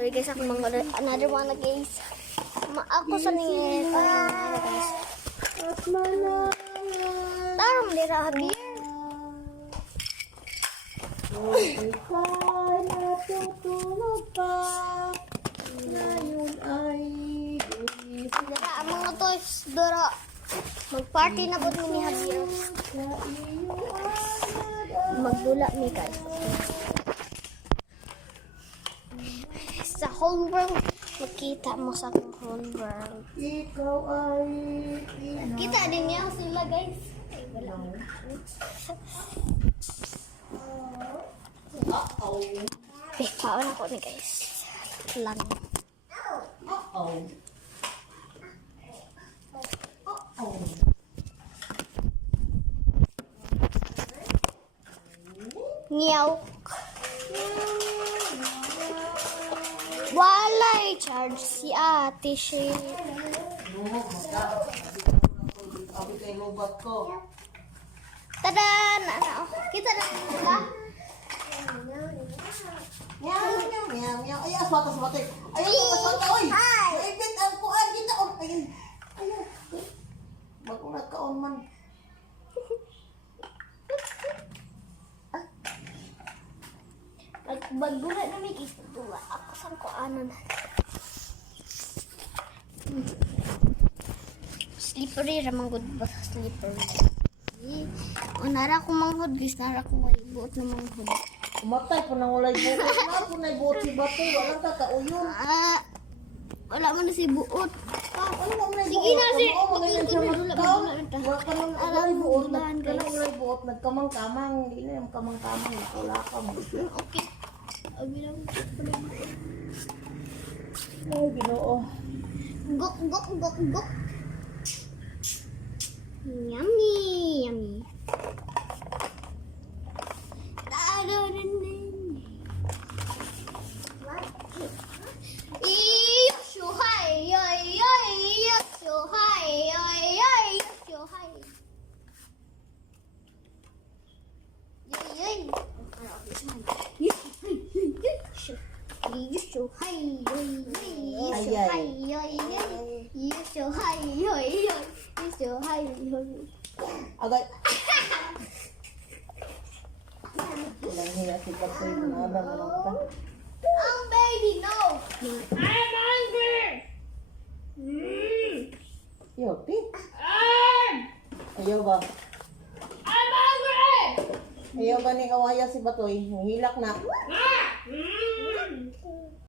Sorry guys, ako mga another one na guys. Ako sa ningin. Guys. Tarong lira habir. Natutulog pa. Ngayon ay Dara, ang mga toys, Dara. Mag-party na po ni Javier. Magdula mi guys. Sa homeworld, makita mo sa akong homeworld. ikaw ay Kita din niya sila guys. Ay, wala. Kaon ako ni guys. Lang. Nyaw. Walay charge si ate siya. Abi kay lobat ko. Tadan! Ano? Kita na ba? Meow. Ay, aswata sa batay. Ay, aswata, oy. Ay, bit ang kuan kita on. Ayun. Ayun. Bago nagkaon man. Magbagula na may kisa. Dula. Ako saan ko ano na. Slippery ramang good ba? Slippery. Nara ko manghod. Nara ko buot na manghod. Umatay po nang walay buot. Wala po na buot si bato. Walang kakauyon. Wala mo na si buot. Ano mo na Sige na si. Wala ka nang walay buot. Walay buot. Nagkamang-kamang. Hindi na yung kamang-kamang. Wala ka mo. Okay. Abilang Ay, Ginoo. gok. Yummy. Agay. Walang hiya si Patoy. Nanabang na lang pa. Oh baby, no. I'm hungry. Yopi. Ayaw ba? I'm hungry. Ayaw ba ni kawaya si Batoy? Hilak na.